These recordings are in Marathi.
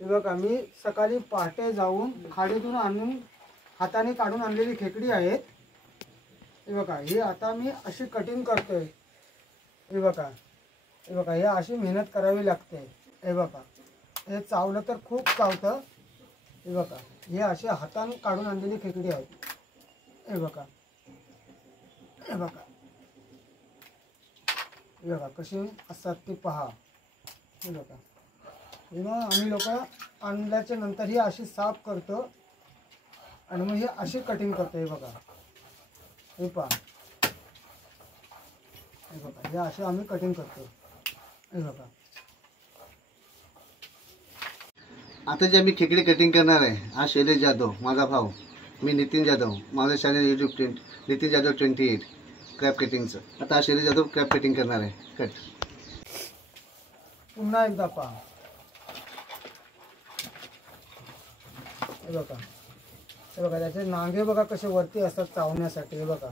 हे बघा मी सकाळी पहाटे जाऊन खाडीतून आणून हाताने काढून आणलेली खेकडी आहेत. हे बघा ही आता मी अशी कटिंग करतोय. हे बघा हे अशी मेहनत करावी लागते. हे बघा हे चावलं तर खूप चावतं. हे बघा हे असे हाताने काढून आणलेली खेकडी आहेत. हे बघा हे बघा हे बघा कशी असतात ते पहा. हे बघा मग आम्ही लोक आणल्याच्या नंतर ही अशी साफ करतो आणि मग ही अशी कटिंग करतो. हे बघा हे पहा. हे बघा हे असे आम्ही कटिंग करतो. हे बघा आता जे आम्ही खेकडी कटिंग करणार आहे हा शैलेश जाधव माझा भाऊ, मी नितीन जाधव, माझं channel YouTube Nitin Jadhav 28 crop कटिंगचं. आता हा शैलेश जाधव क्रॅप कटिंग करणार आहे. कट. पुन्हा एकदा पहा. हे बघा त्याचे नांगे बघा कसे वरती असतात चावण्यासाठी. हे बघा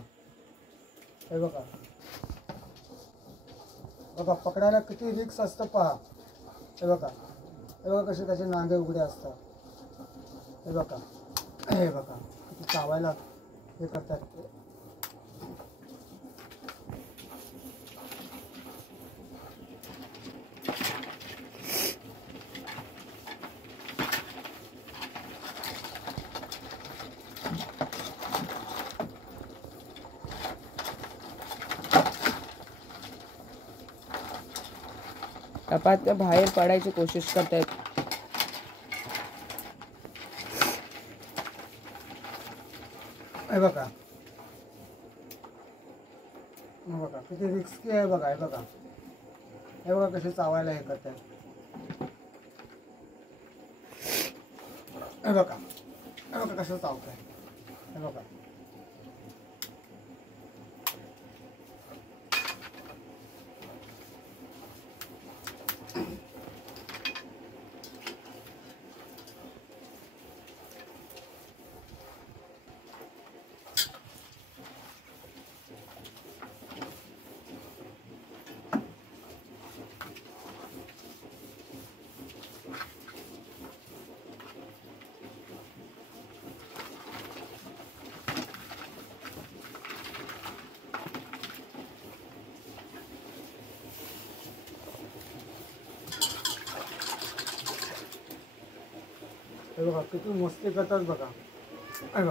पकडायला किती रिक्स असतं पहा. हे बघा कसे त्याचे नांगे उघडे असतात. हे बघा किती चावायला हे करतात. टपात बाहेर पडायची कोशिश करतायत. हे बघा किती रिस्की आहे. बघा हे बघा कसे चावायला हे करतात. हे बघा कसं चावतंय. हे बघा हे बघा किती मस्ती करतात बघा. हे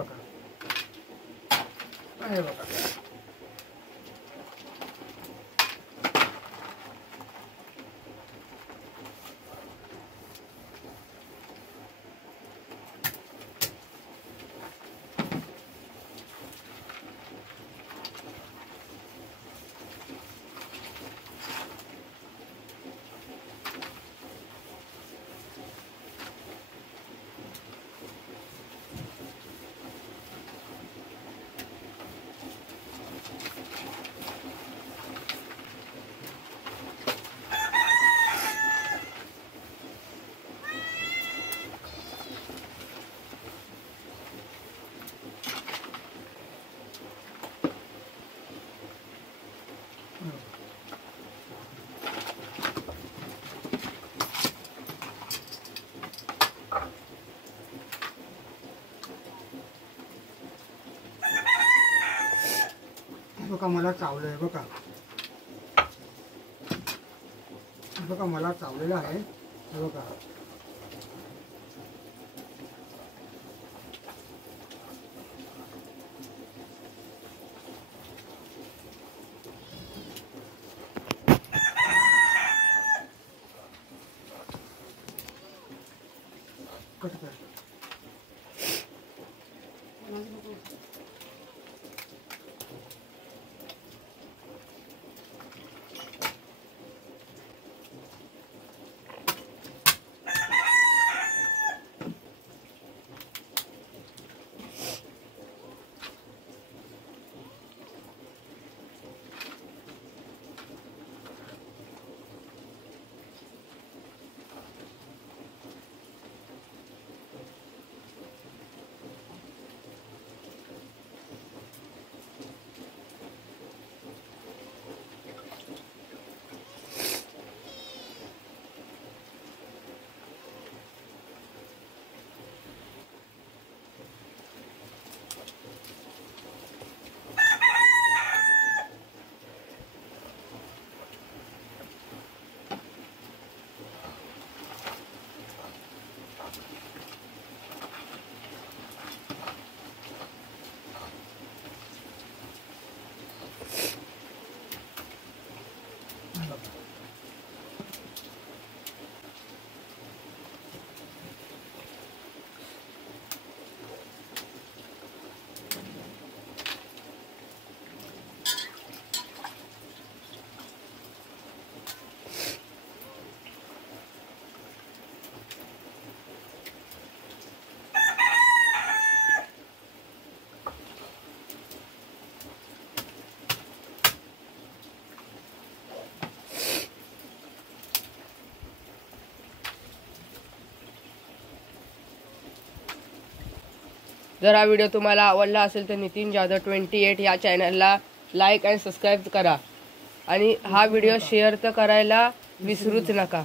बघा मला चावलं आहे. बघा मला चावलेलं आहे. हे बघा कट कर. जर हा व्हिडिओ तुम्हाला आवडला असेल तर नितीन जाधव 28 या चॅनलला लाईक आणि सबस्क्राईब करा आणि हा व्हिडिओ शेअर तर करायला विसरूच नका.